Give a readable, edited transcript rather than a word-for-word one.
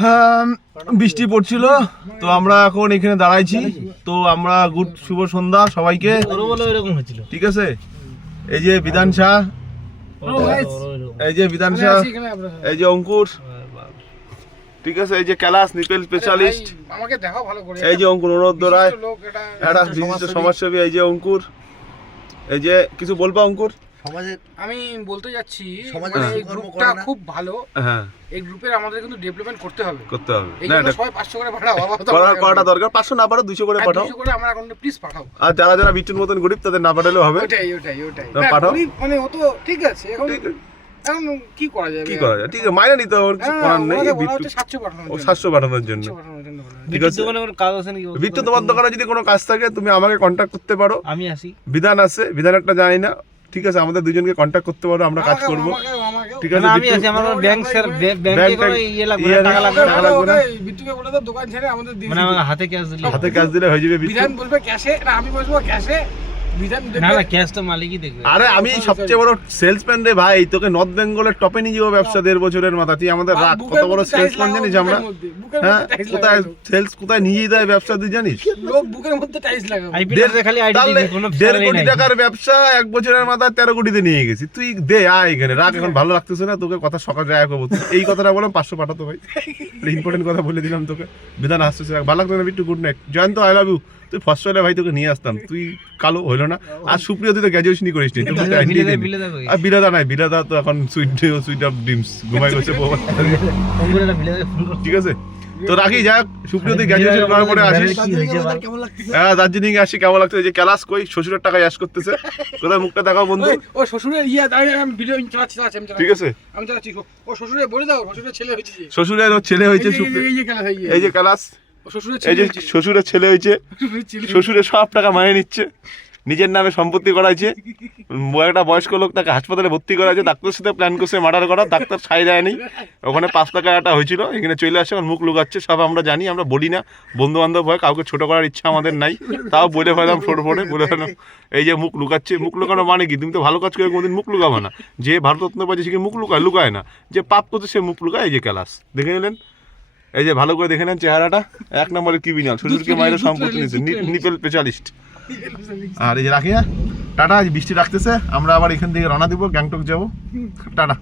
হ্যাঁ, বৃষ্টি পড়ছিল তো আমরা এখন এখানে দাঁড়াইছি। তো আমরা গুড শুভ সন্ধ্যা সবাইকে। ঠিক আছে, এই যে বিধান শাহ, এই যে বিধান শাহ, এই যে অঙ্কুর, ঠিক আছে, এই যে ক্যালাস নিপেল স্পেশালিস্ট, আমাকে দেখাও ভালো করে, এই যে অঙ্কুর অনুরোধ রায়, একটা বিশিষ্ট সমাজসেবী, এই যে অঙ্কুর, এই যে কিছু বলবা অঙ্কুর? আমি বলতে যাচ্ছি এই গ্রুপটা খুব ভালো। হ্যাঁ, এই গ্রুপের আমাদের কিন্তু ডেভেলপমেন্ট করতে হবে। না এটা সবাই 500 করে পাঠাও, করাটা দরকার। 500 না পারো 200 করে পাঠাও, 200 করে আমার অ্যাকাউন্টে প্লিজ পাঠাও। আর যারা যারা বিট্টুর মতন গরিব তাদের না পাঠালেও হবে। ওটাই পাঠাও, মানে ও তো ঠিক আছে। এখন কি করা যাবে, ঠিক আছে, মাইনে নিতে হবে, কিছু করার নেই। বিট্টু 700 পাঠানোর জন্য, ঠিক আছে। বিট্টু, তোমার দোকানে যদি কোনো কাজ থাকে তুমি আমাকে কন্ট্যাক্ট করতে পারো, আমি আসি। বিধান আছে, বিধানেরটা জানি না, ঠিক আছে, আমাদের দুজনকে কন্ট্যাক্ট করতে পারো, আমরা কাজ করব, ঠিক আছে। আমি আছি, আমার ব্যাংক স্যার ব্যাংকে কোনো ইয়ে লাগবে না, টাকা লাগবে না। বিট্টুকে বলে দাও দোকান ছেড়ে আমাদের দিন, মানে আমার হাতে ক্যাশ দিলে হয়ে যাবে। বিধান বলবে ক্যাশে, না আমি বলবো ক্যাশে। না না, ক্যাশ তো মালিকই দেখবে। আরে আমি সবচেয়ে বড় সেলসম্যান রে ভাই, তোকে নর্থ বেঙ্গলের টপে নিয়ে যাবো ব্যবসা 1.5 বছরের মাথা। তুই আমাদের রাত কত বড় সেলসম্যান জানিস আমরা? হ্যাঁ, কোথায় সেলস কোথায় নিয়ে যায় ব্যবসা তুই জানিস? লোক বুকের মধ্যে টাইলস লাগাবে। আইপিএল খালি আইডি দিবি, কোনো 1.5 কোটি টাকার ব্যবসা 1 বছরের মাথায় 13 কোটিতে নিয়ে গেছি। তুই দে আয় এখানে রাখ, এখন ভালো লাগতেছে না তোকে, কথা সকাল যায় করবো। এই কথাটা বললাম 500 পাঠাতো ভাই, ইম্পর্টেন্ট কথা বলে দিলাম তোকে। বিধান আসতেছে, ভালো লাগতো না Bittu? Good night Jayanta, I love you. তুই ফার্স্ট হলে ভাই তোকে নিয়ে আসতাম, তুই কালো হইলো না। আর সুপ্রিয় তুই তো গ্র্যাজুয়েশনই করিস নি, আর বিরাদা নাই, বিরাদা তো এখন সুইট অফ ড্রিমস ঘুমাই গেছে। ঠিক আছে, তো রাখি যাক। সুপ্রিয় তুই গ্র্যাজুয়েশন করার পরে আসিস। হ্যাঁ, দার্জিলিং এ আসি, কেমন লাগছে? যে ক্লাস কই শ্বশুরের টাকা ইয়াস করতেছে, কোথায় মুখটা দেখাও বন্ধু। ও শ্বশুরের আমি ভিডিও চালাচ্ছি, ঠিক আছে, আমি চালাচ্ছি। ও শ্বশুরে বলে দাও, শ্বশুরের ছেলে হয়েছে, শ্বশুরের ছেলে হয়েছে, এই যে ক্লাস, এই যে শ্বশুরের ছেলে হয়েছে, শ্বশুরের সব টাকা মানিয়ে নিচ্ছে, নিজের নামে সম্পত্তি করাইছে। একটা বয়স্ক লোক তাকে হাসপাতালে ভর্তি করাইছে, ডাক্তারের সাথে প্ল্যান করছে মার্ডার করা, ডাক্তার ছাই দেয়নি। ওখানে 5 টাকা একটা হয়েছিল, এখানে চলে আসে, মুখ লুকাচ্ছে। সব আমরা জানি, আমরা বলি না, বন্ধু বান্ধব হয়, কাউকে ছোট করার ইচ্ছা আমাদের নাই, তাও বলে ফেলাম ফোটে বলে ফেলাম। এই যে মুখ লুকাচ্ছে, মুখ লুকানো মানে কি? তুমি তো ভালো কাজ করে কোনোদিন মুখ লুকাবো না। যে ভারতরত্ন পাচ্ছে সে মুখ লুকায় না, যে পাপ করছে সে মুখ লুকায়। এই যে ক্লাস দেখে নিলেন, এই যে ভালো করে দেখে নেন চেহারাটা, 1 নম্বরের ক্রিমিনাল, শ্বশুরকে মায়ের সম্পত্তি নিয়েছে, নিপেল স্পেশালিস্ট। আর এই যে রাখি, টাটা। বৃষ্টি রাখতেছে, আমরা আবার এখান থেকে রওনা দিব, গ্যাংটক যাবো। টাটা।